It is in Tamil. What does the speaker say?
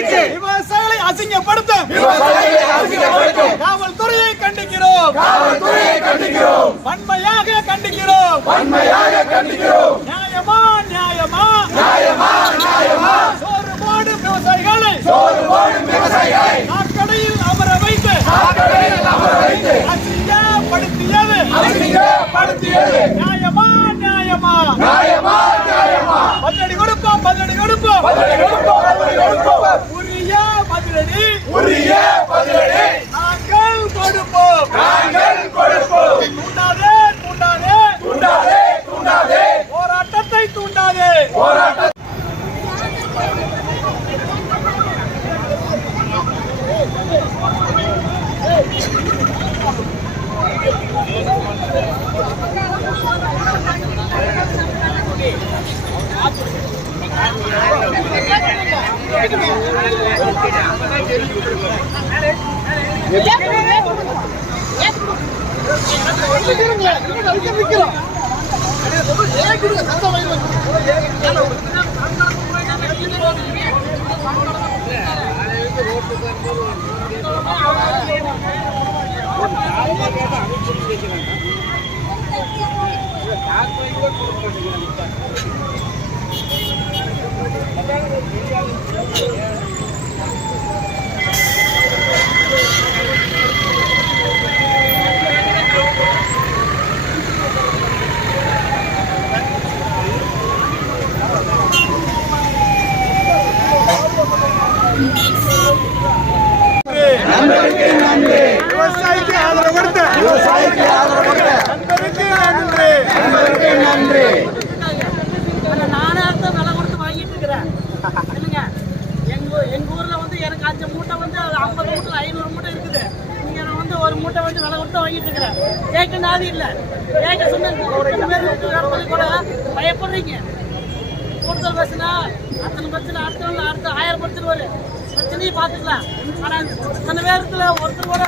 விவசாயிகளை அசிங்கப்படுத்தும் காவல்துறையை கண்டிக்கிறோம். வன்மையாக கண்டிக்கிறோம். நியாயமா நியாயமா சோறு போடும் விவசாயிகளை நாற்கடையில் அமர வைத்து அசிங்கப்படுத்தியது நியாயமா நியாயமா பதிலடி கொடுப்போம். உரிய பதிலடி நாங்கள் கொடுப்போம். தூண்டாதே போராட்டத்தை தூண்டாதே. விவசாயிக்கு ஆதரவு கொடுத்த நன்றி. நானே விலை கொடுத்து வாங்கிட்டு இருக்கிறேன் இல்லைங்க. எங்க ஊர்ல வந்து எனக்கு 5 மூட்டை வந்து 50 மூட்டை 500 மூட்டை இருக்குது. இங்க நான் வந்து ஒரு மூட்டை வந்து விலை கொடுத்து வாங்கிட்டு இருக்கிறேன். கேட்க நாதி இல்ல. கேட்க சொன்ன கூட பயப்படுறீங்க. கூடுதல் பேசுனா அத்தனை பிரச்சனை அடுத்த 1000 பிரச்சனை வரும். பிரச்சனையும் பார்த்துக்கலாம். ஆனா அத்தனை பேருக்குள்ள ஒருத்தர் கூட